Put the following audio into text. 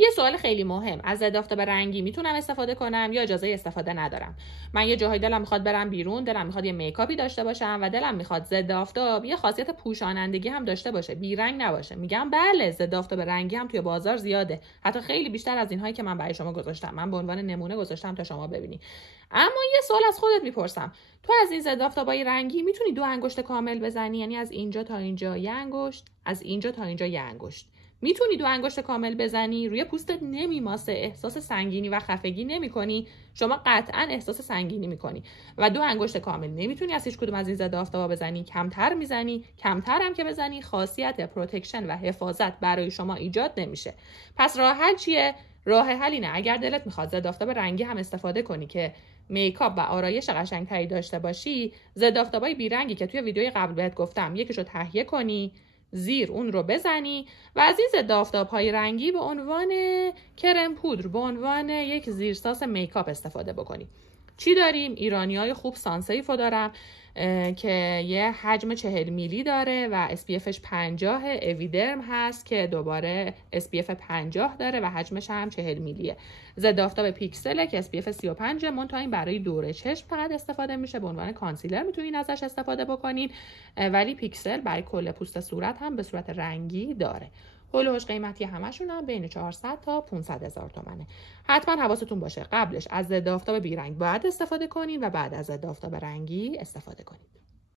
یه سوال خیلی مهم، از ضد آفتاب رنگی میتونم استفاده کنم یا اجازه استفاده ندارم؟ من یه جاهای دلم میخواد برم بیرون، دلم میخواد یه میکاپی داشته باشم و دلم میخواد ضد آفتاب یه خاصیت پوشانندگی هم داشته باشه، بی رنگ نباشه. میگم بله، ضد آفتاب رنگی هم توی بازار زیاده، حتی خیلی بیشتر از اینهایی که من برای شما گذاشتم. من به عنوان نمونه گذاشتم تا شما ببینید. اما یه سوال از خودت میپرسم، تو از این ضد آفتابای رنگی میتونی 2 انگشت کامل بزنی؟ یعنی از اینجا تا اینجا یه انگشت، از اینجا تا اینجا یه انگشت. میتونی 2 انگشت کامل بزنی؟ روی پوستت نمیماسه؟ احساس سنگینی و خفگی نمیکنی؟ شما قطعا احساس سنگینی میکنی و 2 انگشت کامل نمیتونی از هیچ کدوم از این ضد آفتابا بزنی. کمتر میزنی، کمتر هم که بزنی خاصیت پروتکشن و حفاظت برای شما ایجاد نمیشه. پس راه حل چیه؟ راه حل اینه اگر دلت میخواد ضد آفتاب رنگی هم استفاده کنی که میکاپ و آرایش قشنگتری داشته باشی، ضد آفتابای بیرنگی که توی ویدیوی قبل بهت گفتم یکیشو تهیه کنی، زیر اون رو بزنی و از این ضد آفتاب‌های رنگی به عنوان کرم پودر، به عنوان یک زیرساز میکاپ استفاده بکنی. چی داریم؟ ایرانیای خوب سانسیفو دارم که یه حجم 40 میلی داره و SPFش 50. اویدرم هست که دوباره SPF 50 داره و حجمش هم 40 میلیه. ضد آفتاب پیکسل که SPF 35 منتها این برای دور چشم فقط استفاده میشه، به عنوان کانسیلر میتونین ازش استفاده بکنین، ولی پیکسل برای کل پوست صورت هم به صورت رنگی داره. هولوش قیمتی همشون هم بین 400 تا 500 هزار تومنه. حتما حواستون باشه قبلش از ضد آفتاب بیرنگ باید استفاده کنین و بعد از ضد آفتاب رنگی استفاده کنین.